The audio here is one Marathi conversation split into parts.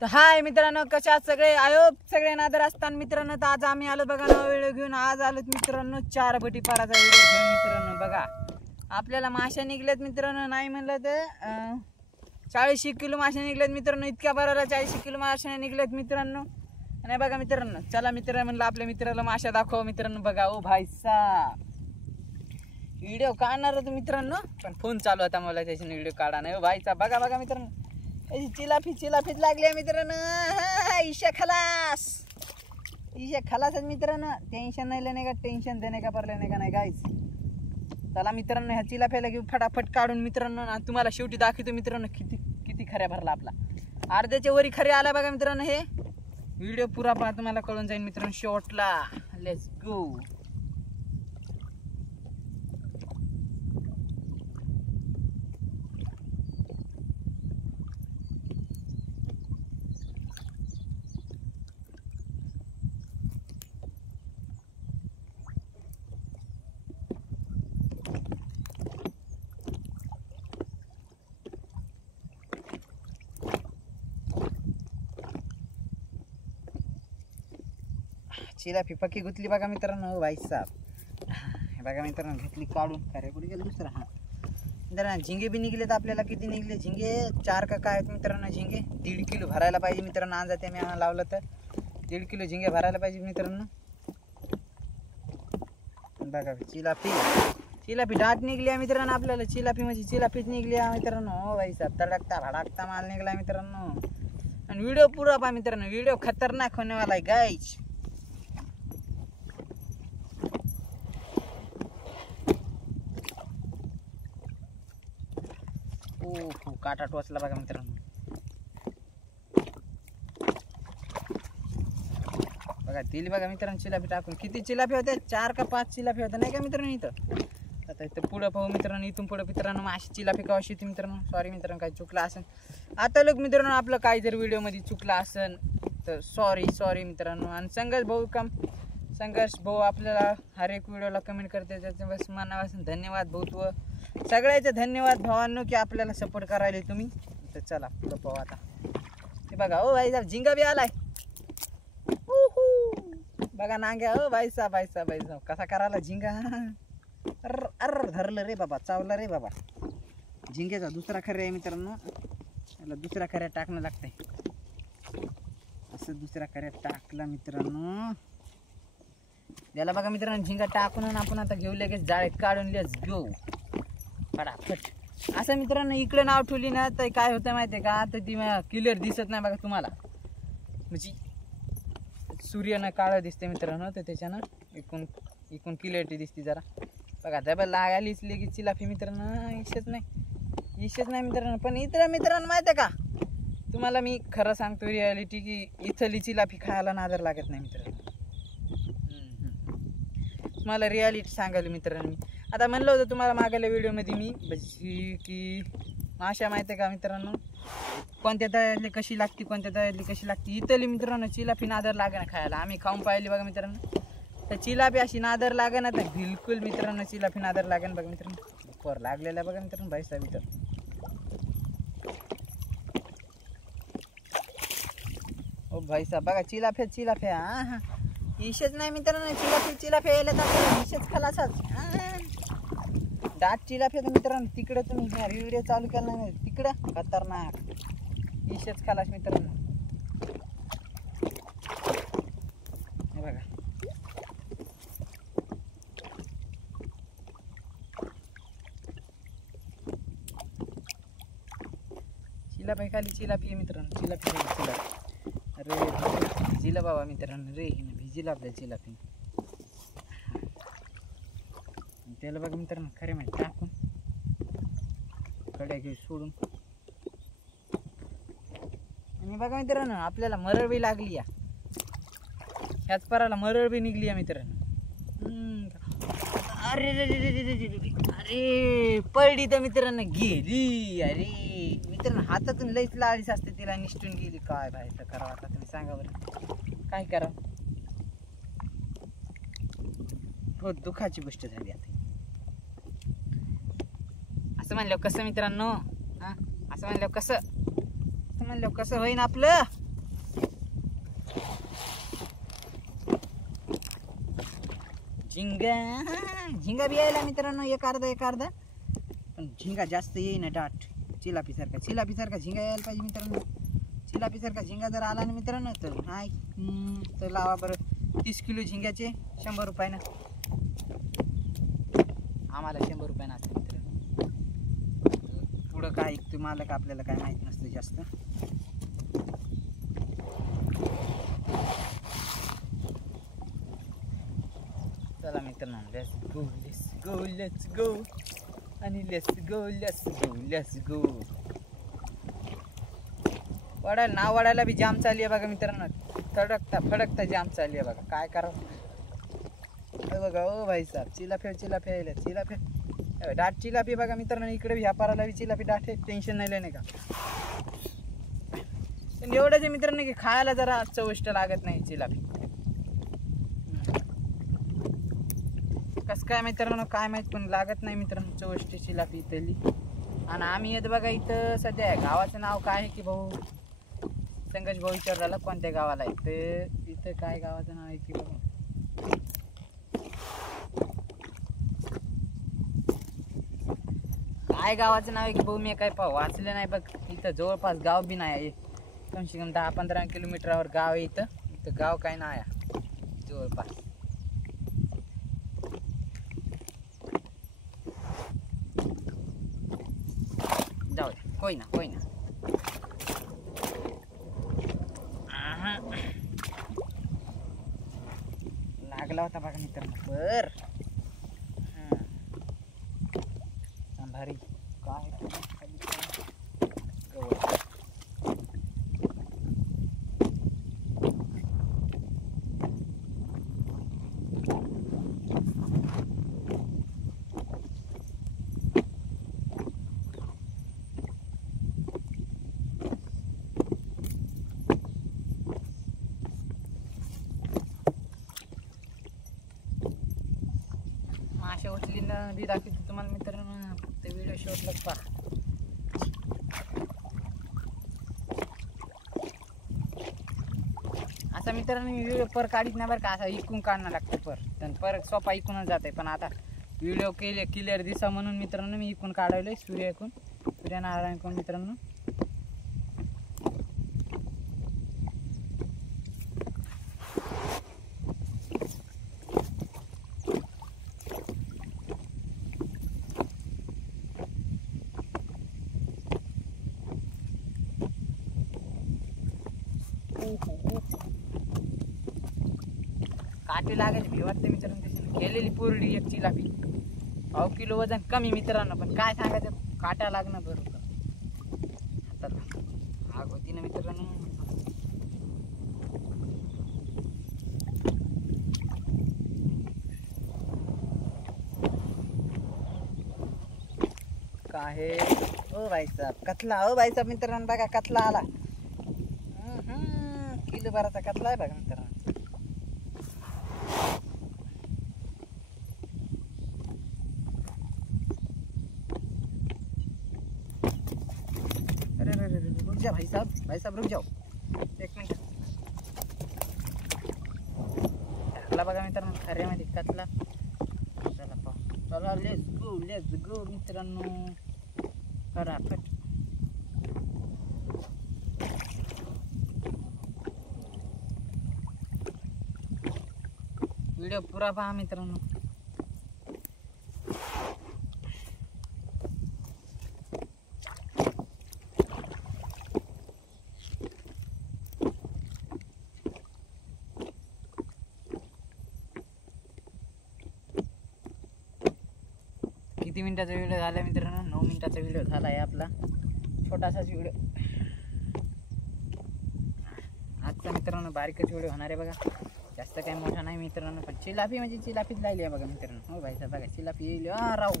तर हाय मित्रांनो, कशा आहात सगळे? आयो सगळे नादर असताना मित्रांनो, तर आज आम्ही आलो बघा नवा व्हिडिओ घेऊन. आज आलो मित्रांनो 4 बटी पाराचा व्हिडिओ घेऊन. मित्रांनो बघा, आपल्याला माशा निघल्यात मित्रांनो. नाही म्हणलं तर 40 किलो माशा निघल्यात मित्रांनो. इतक्या बरोबर 40 किलो माशा निघल्यात मित्रांनो. आणि बघा मित्रांनो, चला मित्रांनो म्हणलं आपल्या मित्राला माशा दाखव मित्रांनो. बघा ओ भाई साहब, व्हिडिओ काढणार होतो मित्रांनो, पण फोन चालू होता मला, त्याच्याने व्हिडिओ काढा नाही. भाई साहब बघा बघा मित्रांनो, चिलाफीच लागली मित्रांनो. ईशा खलास, ईशा खलास मित्रांनो. टेन्शन नाही लेणे का, टेन्शन देणे का परले नाही का नाही गाईस. चला मित्रांनो, ह्या चिलाफ्याला घेऊन फटाफट काढून मित्रांनो. आणि तुम्हाला शेवटी दाखवतो मित्रांनो किती किती खऱ्या भरला आपला. अर्ध्याच्या वरी खरे आला बघा मित्रांनो. हे व्हिडिओ पुरा पहा, तुम्हाला कळून जाईल मित्रांनो शेवटला. Let's go. चिलाफी पक्की गुतली बघा मित्रांनो. भाई साहब बघा मित्रांनो, घेतली काढून. खरे कुठे गेलं दुसरा. हा मित्रांनो, झिंगे बी निघले तर आपल्याला किती निघले झिंगे? 4 का काय आहेत मित्रांनो झिंगे. 1.5 किलो भरायला पाहिजे मित्रांनो. आज जाते मी लावलं तर 1.5 किलो झिंगे भरायला पाहिजे मित्रांनो. बघा चिलाफी, चिलाफी डाट निघली आहे मित्रांनो. आपल्याला चिलाफी म्हणजे चिलाफीच निघली आहे मित्रांनो. हो भाई साहब, तडकता भडकता माल निघला मित्रांनो. आणि व्हिडिओ पुरा पहा मित्रांनो, व्हिडिओ खतरनाक होने वाला है गाइस. हो काटा टोचला बघा मित्रांनो. बघा दिली बघा मित्रांनो चिलाफी टाकून. किती चिलाफी होत्या? 4 का 5 चिलाफी होत्या नाही का मित्रांनो इथं. आता इथं पुढं पाहू मित्रांनो. इथून पुढं मित्रांनो अशी चिलाफी कशी होती मित्रांनो. सॉरी मित्रांनो, काही चुकलं असेल आता लोक मित्रांनो. आपलं काही जर व्हिडिओमध्ये चुकलं असेल तर सॉरी मित्रांनो. आणि संघर्ष भाऊ आपल्याला हर एक व्हिडिओला कमेंट करते, त्याच्या बस मनापासून धन्यवाद भाऊ. तू सगळ्याचे धन्यवाद भावांनो की आपल्याला सपोर्ट करायला तुम्ही. तर चला पुढं पाहू आता. ते बघा ओ भाई साहेब, झिंगा बी आलाय. बघा नांग्या. ओ भाई साहेब कसा करायला झिंगा. अर धरलं रे बाबा, चावला रे बाबा. झिंग्याचा दुसरा खऱ्या आहे मित्रांनो. याला दुसरा खऱ्या टाकणं लागतंय. असं दुसरा खऱ्या टाकला मित्रांनो. याला बघा मित्रांनो झिंगा टाकून आपण आता घेऊ लगेच जाळीत काढून. लेट्स गो फटाफट. असं मित्रांनो इकडे नाव ठेवली ना तर काय होतं माहिती आहे का, तर ती क्लिअर दिसत नाही बघा तुम्हाला. म्हणजे सूर्यानं काळं दिसते मित्रांनो, तर त्याच्यानं इकून क्लिअरिटी दिसते जरा. बघा डबल लागायलीच की चिलाफी मित्रांनो. इशेच नाही मित्रांनो. पण मित्रांनो माहिती आहे का, तुम्हाला मी खरं सांगतो रियालिटी की इथली चिलाफी खायला नादर लागत नाही मित्रांनो. तुम्हाला रियालिटी सांगायला मित्रांनो. मी आता म्हणलं होतं तुम्हाला मागल्या व्हिडिओमध्ये मी की माशा माहिती आहे का मित्रांनो, कोणत्या तळ्यातली कशी लागते, कोणत्या तळ्यातली कशी लागते. इथली मित्रांनो चिलाफी नादर लागे ना खायला. आम्ही खाऊन पाहिली बघा मित्रांनो. तर चिलाफी अशी नादर लागे ना, तर बिलकुल मित्रांनो चिलाफी नादर लागे ना बघा मित्रांनो. पोर लागलेला बघा मित्रांनो भाई साहेब इथं. ओ भाई साहेब बघा चिलाफ्या. हा इशेच नाही मित्रांनो. चिलाफी यायला तर इशेच खलासाच. दाट चिलाफी तर मित्रांनो तिकडे तुम्ही व्हिडिओ चालू केला नाही तिकडं खतरनाक इशेच खलास मित्रांनो. हे बघा चिलाफी खाली चिलाफी मित्रांनो. चिलाफी अरे भिजिला बाबा मित्रांनो. रे भिजिला आपल्या चिलाफी. त्याला बघा मित्रांनो खरे माहिती टाकून कड्या घेऊ सोडून. आणि बघा मित्रांनो आपल्याला मरळ बी लागली या. ह्याच पराला मरळ बी निघली या मित्रांनो. अरे अरे पडली तर मित्रांनो गेली. अरे मित्रांनो हातातून लईच लाळीच असते, तिला निष्ठून गेली. काय भाई तर करावं आता तुम्ही सांगा बरं, काय करावं. हो दुःखाची गोष्ट झाली आता. असं म्हणलं कसं मित्रांनो. असं म्हणलं कसं होईन आपलं. झिंगा झिंगा बी यायला मित्रांनो, एक अर्धा पण झिंगा जास्त येईना दाट. चिलापी सारखा झिंगा यायला पाहिजे मित्रांनो. चिलापी सारखा झिंगा जर आला ना मित्रांनो तर नाही तर लावा बरं 30 किलो झिंग्याचे 100 रुपयानं. आम्हाला 100 रुपयानं असते मित्रांनो. पुढं काय तुम्हाला का आपल्याला काय माहित नसतं जास्त. चला मित्रांनो, लेट्स गो आणि लेट्स गो. वडायला बी जाम चालली आहे बघा मित्रांनो. फडकता जाम चालली आहे बघा. काय करावं बघा. ओ भाई साहेब, चिलाफी डाट चिलाफी बघा मित्रांनो. इकडे बी व्यापाराला बी चिलाफी डाट आहे. टेन्शन नाही का. पण एवढंच आहे मित्रांनो की खायला जरा चविष्ट लागत नाही चिलाफी. कसं काय मित्रांनो काय माहित, पण लागत नाही मित्रांनो चविष्ट चिलाफी इथली. आणि आम्ही येत बघा इथं सध्या गावाचं नाव काय आहे की भाऊ, संघर्ष भाऊ विचारला कोणत्या गावाला आहे तर इथं काय गावाचं नाव आहे की भाऊ, काय गावाचं नाव आहे की भाऊ मी काय वाचलं नाही बघ. इथं जवळपास गाव बी नाही आहे. कमसे कम 10-15 किलोमीटरवर गाव आहे इथं गाव काय नाही आहे जवळपास. जाऊ दे, कोई ना लागला होता बघा मित्रांनो. बर भारी काय माशा उचली नदी दाखवते तुम्हाला मित्रांनो. ते व्हिडिओ शॉर्टला पहा. असा मित्रांनो मी व्हिडिओ पर काढीत नाही बरं का. असा इकून काढणं लागतं पर सोपा इकूनच जाते. पण आता व्हिडिओ क्लिअर दिसा म्हणून मित्रांनो मी इकून काढवले. सूर्यनारायण मित्रांनो. काटे लागायची भी वाटते मित्रांनो. त्याच्याने केलेली पुरडी एक चिलापी 1/2 किलो वजन कमी मित्रांनो. पण काय सांगायचं काटा लागणं बरोबर हाताला आग होती ना मित्रांनो. काय ओ भाई साहब कतला. ओ भाई साहब मित्रांनो बघा कतला आला. किलो भराचा कतला आहे बघा मित्रांनो. रुक जा भाई साहब रुक जाओ 1 मिनिट. कतला बघा मित्रांनो खऱ्यामध्ये कतला. चला पाहू. चला लेट्स गो मित्रांनो. फटाफट व्हिडिओ पुरा पहा मित्रांनो. किती मिनिटाचा व्हिडिओ झाला मित्रांनो. 9 मिनिटाचा व्हिडिओ झाला आहे आपला. छोटासाच व्हिडिओ आजचा मित्रांनो. बारीकच व्हिडिओ होणार आहे बघा. जास्त काही मोठा नाही मित्रांनो. पण चिलापी म्हणजे चिलापीच लागली आहे बघा मित्रांनो. हो भाई साहेब बघा चिलापी येईल. राहू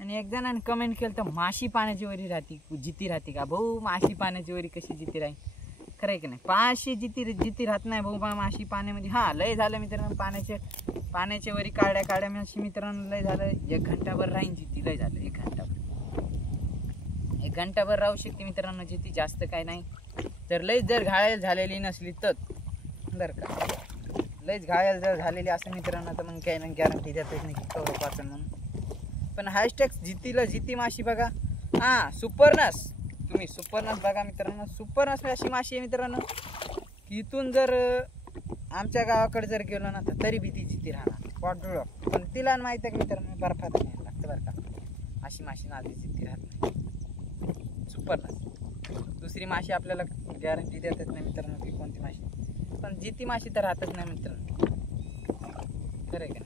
आणि एक जणांनी कमेंट केलं तर माशी पाण्याची वरी राहते जिती राहते का भाऊ. माशी पाण्याची वरी कशी जिती राही. खरं आहे की नाही. पाशी जिती जिती राहत नाही भाऊ माशी पाण्यामध्ये. हा लय झालं मित्रांनो, पाण्याच्या वरी काड्या माशी मित्रांनो लय झालं. 1 घंटाभर राहीन जिती, लय झालं 1 घंटाभर राहू शकते मित्रांनो जिती, जास्त काय नाही. जर घायल झालेली नसली तर बरं का, लयच घायल जर झालेली असं मित्रांनो तर मग काही नाही गॅरंटी देतच नाही की कवर पाचन म्हणून. पण हॅशटॅग जितीला जिती माशी बघा. हा सुपरनस, तुम्ही सुपरनस बघा मित्रांनो. सुपरनस अशी माशी आहे मित्रांनो की इथून जर आमच्या गावाकडे जर गेलो ना तरी बी ती जिती राहणार पॉडुळ. पण तिला माहिती आहे की मित्रांनो बर्फात नाही लागतं बरं का, अशी माशी नाली जिती राहत नाही. सुपरनस दुसरी माशी आपल्याला गॅरंटी देतच नाही मित्रांनो की कोणती माशी, पण जिती माशी तर राहतच नाही मित्रांनो. खरं आहे का.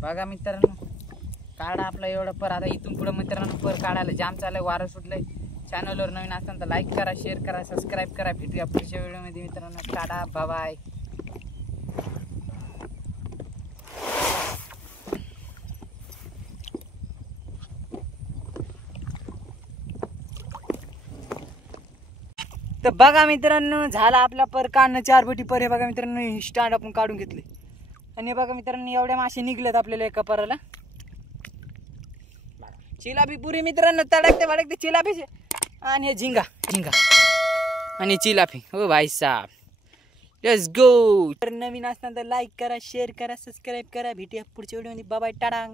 बघा मित्रांनो काढा आपला एवढा पर. आता इथून पुढे मित्रांनो पर काढायला जाम चाललंय, वारं सुटलंय. चॅनलवर नवीन असताना तर लाईक करा, शेअर करा, सबस्क्राईब करा. भेटूया पुढच्या व्हिडिओमध्ये मित्रांनो. Tata bye. तर बघा मित्रांनो झाला आपला पर काढणं. 4 बोटी पर हे बघा मित्रांनो स्टँड आपण काढून घेतले. आणि बघा मित्रांनो एवढ्या मासे निघलेत आपल्याला एका पराला. चिलापी पुरी मित्रांनो तडकते चिलापीचे. आणि हे झिंगा आणि चिलापी. हो भाई साहब लेट्स गो. तर नवीन असताना तर लाईक करा, शेअर करा, सबस्क्राईब करा. भेटूया पुढच्या व्हिडिओमध्ये. Bye bye Tata.